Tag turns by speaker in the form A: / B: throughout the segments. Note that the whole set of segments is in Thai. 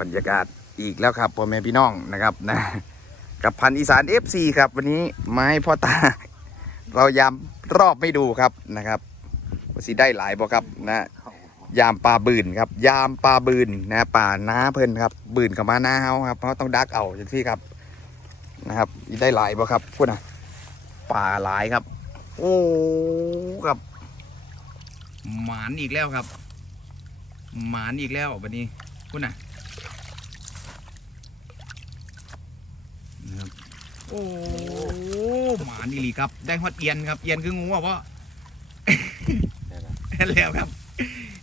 A: บรรยากาศอีกแล้วครับพ่อแม่พี่น้องนะครับนะกับพันอีสาน FC ครับ วันนี้มาให้พ่อตา เรายามรอบไม่ดูครับนะครับว่าสิได้หลายบ่ครับนะยามปลาบืนครับ ยามปลาบืนนะป่าน้าเพิ่นครับ บืนกับมาหน้าเฮาครับเพราะต้องดักเอาจังซี่ครับนะครับได้หลายบ่ครับพูดนะป่าหลายครับ โอ้ครับหมานอีกแล้วครับ หมานอีกแล้ววันนี้คุณน่ะนะครับ โอ้หมานอีหลีครับ ได้ฮอดเอียนครับเอียนคืองูอะพ่อแล้วครับ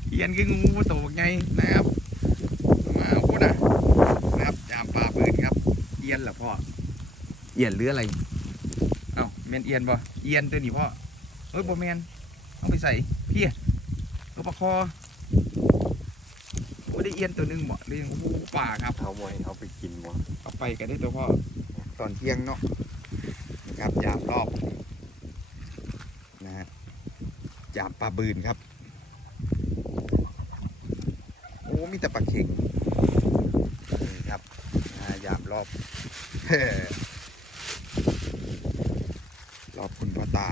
A: เอียนคืองูโตกไงนะครับมาคุณน่ะนะครับจามปลาปืนครับ เอียนเหรอพ่อเอียนหรืออะไรเอ้าแมนเอียนบ่เอียนตัวนี้พ่อเอ้ยบ่แมนเอาไปใส่พี่ตัวปลาคอโอ้ได้เอียนตัวหนึงบ่เรียงโอ้โหป่าครับ
B: เอาไว้เอาไปกินวะ
A: เอาไปกันได้ตัวพ่อ ตอนเที่ยงเนาะครับยามรอบนะฮะยามปลาบืนครับ โอ้มีแต่ปลาเข็งนี่ครับยามรอบรอบคุณพ่อตา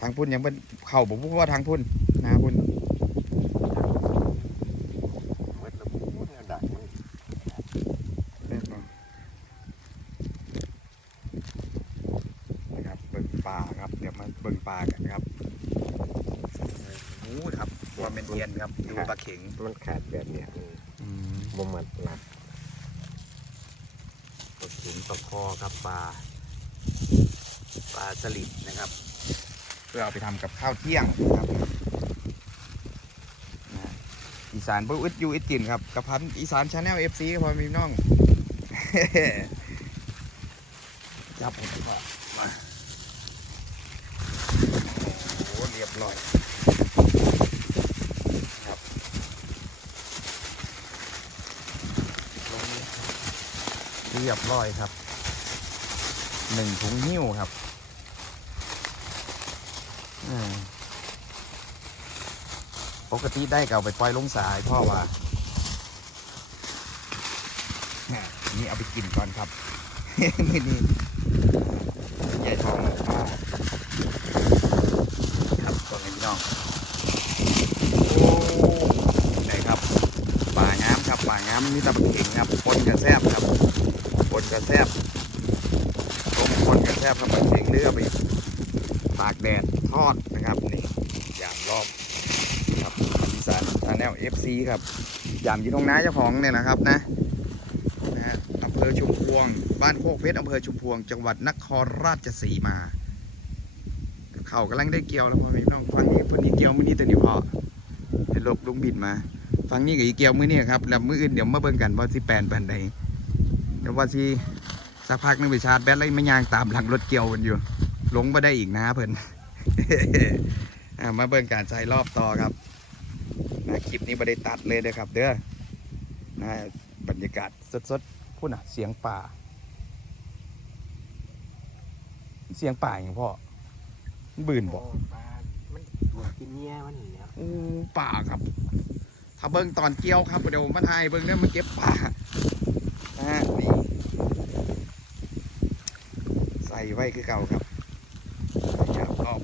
A: ทางพุ่นยังเป็นเข่าบอกว่าทางพุ่นนะพุ่น
B: เมื่อละมูเนี่ยดักเลย
A: เล่นบ่นะครับเบิ่งปลาครับ เดี๋ยวมาเบิ่งปลากัน ครับโอ้ครับว่าเป็นเทียนครับดูปลาเข็ง
B: มันขาดแบบเนี้ยอืมบ่มัดหลัก
A: ปลาเข็งปลาคอครับปลาปลาสลิดนะครับ เพื่อเอาไปทำกับข้าวเที่ยงครับนะอีสานเพื่ออึดอยูอึดกินครับกระพันอีสานชาแนลเอฟซีครับพ่อแม่พี่น้องจับผมดีกว่ามาโอ้โห เรียบร้อยครับลงเรียบร้อยครับหนึ่งถุงหิ้วครับปกติได้เก่าไปปล่อยลงสายพ่อว่าอะนี่เอาไปกินก่อนครับ นี่นี่ยายทองมาครับตัวนี้พี่น้องโอ้ไหนครับป่างามครับป่างามมีแตะบักเข่งครับปนกระแซบครับปนกระแซบต้มปนกระแซบครับบักเข่งเลือไปตากแดดทอดนะครับนี่อย่างรอบครับอีสานชาแนลเอฟซีครับยามอยู่ตรงน้าเจ้าของเนี่ยนะครับนะนะฮะอำเภอชุมพวง บ้านโคกเพชรอำเภอชุมพวง จังหวัดนครราชสีมาเขากำลังได้เกี่ยวแล้วพอมีน้องฟังนี้เพิ่นนี่เกี่ยวมื้อนี้ตัวนี้พอให้ลบลุงบิดมา ฟังนี้กับอีเกี่ยวมื้อนี้ครับแล้วมื้ออื่นเดี๋ยวมาเบิ่งกันว่าสิแปลนปานใดเดี๋ยวว่าสิสักพักหนึงไปชาร์จแบตแล้วมันยางตามหลังรถเกี่ยวกันอยู่ลงมาได้อีกนะเพิ่นอะมาเบิ่งการใส่รอบต่อครับนะคลิปนี้ไม่ได้ตัดเลยเด้อครับ เด้อนะบรรยากาศสดๆพูดน่ะเสียงป่า เสียงป่าอย่างพ่อบืนบอก
B: ปลามันตัวกินเงี้ยมันเนี่ย
A: อู้ป่าครับ ถ้าเบิ้งตอนเกี่ยวครับเดี๋ยวมาถ่ายเบิ้งเรื่องมาเก็บป่านะฮะนี่ใส่ไว้คือเก่าครับอยากรอบ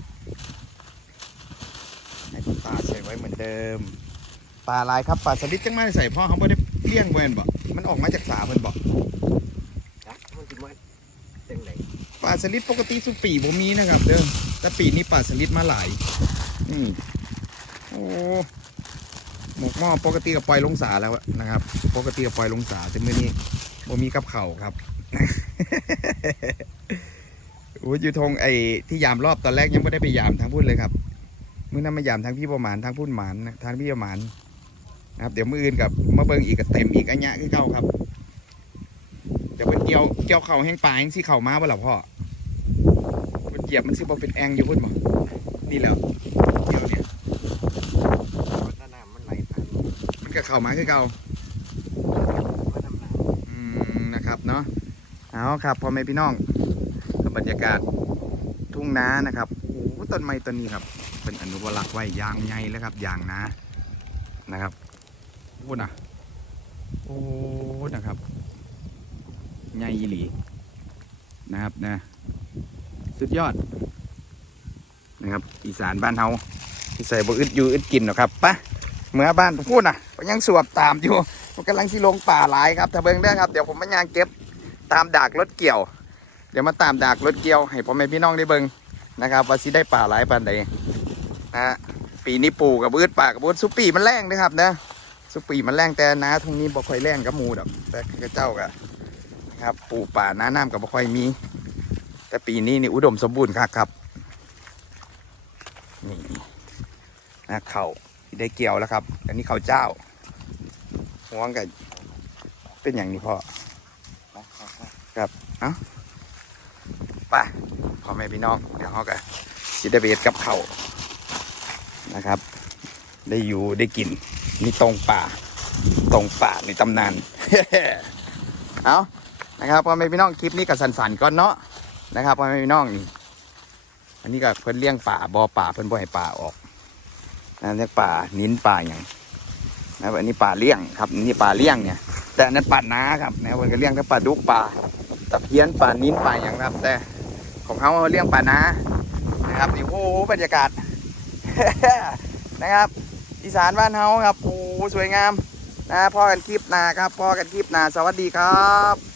A: ให้คุณตาใส่ไว้เหมือนเดิม ปลาลายครับปลาสลิดจังมาใส่พ่อเขาไม่ได้เลี้ยงเว้นบอกมันออกมาจากสาเพิ่นบอก
B: ดักมันสิมาจังไหน
A: ปลาสลิดปกติสุปีผมมีนะครับ เด้อแต่ปีนี้ปลาสลิดมาหลายนี่โอ้ หมกหม้อปกติกับปล่อยลงสาแล้วนะครับปกติกับปล่อยลงสาแต่มื้อนี้ผมมีกับเข่าครับโอ้ยอยู่ทงไอ้ที่ยามรอบตอนแรกยังไม่ได้ไปยามทางพุ่นเลยครับมื้อนั้นมายามทางพี่ประมาณทางพุ่นหมานนะทางพี่ประมาณนะครับ เดี๋ยวมืออื่นกับมาเบิ่งอีกก็เต็มอีกอันเนี้ยคือเก่าครับเดี๋ยวเพิ่นเกี่ยวเกี่ยวเข่าแห้งปลาแห้งสิเข่ามาบ่ล่ะพ่อมันเหยียบมันสิบ่เป็นแองอยู่พุ่นบ่นี่แหล้วเดี๋ยวเนี่ย
B: เพราะน้ำมันไหลผ่าน
A: มันก็เข้ามาคือเก่า
B: มันน้ำหนัก
A: อืมนะครับเนาะเอาครับพ่อแม่พี่น้องบรรยากาศทุ่งนานะครับโอ้ต้นไม้ต้นนี้ครับ เป็นอนุรักษ์ไว้ยางใหญ่แล้วครับยางนานะครับพูดนะโอ้นะครับใหญ่อีหลีนะครับนะสุดยอดนะครับอีสานบ้านเฮาที่ใส่บ่อึดอยู่อึดกินหรอกครับปะ เมื่อบ้านพูดนะก็ยังสวบตามอยู่ มันกำลังสิลงป่าหลายครับถ้าเบิ่งได้ครับเดี๋ยวผมมายางเก็บตามดากรถเกี่ยว เดี๋ยวมาตามดากรถเกี่ยวให้พ่อแม่พี่น้องได้เบิ่งนะครับ ว่าสิได้ป่าหลายปานใดนะปีนี้ปลูกกับบืดป่ากับบืดสุปีมันแรงนะครับนะสุปีมันแรงแต่นาทุ่งนี้บ่ค่อยแรงกับหมูดอกแต่ข้าเจ้าก็นะครับปลูกป่าน้าน้ำกับบ่ค่อยมี แต่ปีนี้นี่อุดมสมบูรณ์ครับครับนี่นะเขา ได้เกี่ยวแล้วครับ อันนี้เขาเจ้าห่วงกันเป็นอย่างนี้พ่อไปพ่อแม่พี่น้องเดี๋ยวเขาก็สิได้ไปเฮ็ดกับเขานะครับ ได้อยู่ได้กินนี่ตรงป่า ตรงป่าในตำนานเอานะครับพ่อแม่พี่น้องคลิปนี้กับสันๆก่อนเนาะนะครับพ่อแม่พี่น้องนี่อันนี้ก็เพิ่นเลี้ยงป่าบ่อป่าเพิ่นบ่ให้ป่าออก นั่นเรียกป่านิ้นป่าอย่างนะครับอันนี้ป่าเลี้ยงครับนี่ป่าเลี้ยงเนี่ย แต่อันนั้นป่านาครับนะเพิ่นก็เลี้ยงทั้งป่าดุกป่าตะเพียนป่านิ้นป่าอย่างนะครับ แต่ของเขาเลี้ยงป่านานะครับนี่โอ้บรรยากาศนะครับอีสานบ้านเฮาครับโอ้สวยงามนะพ่อกันคลิปนาครับพ่อกันคลิปนาสวัสดีครับ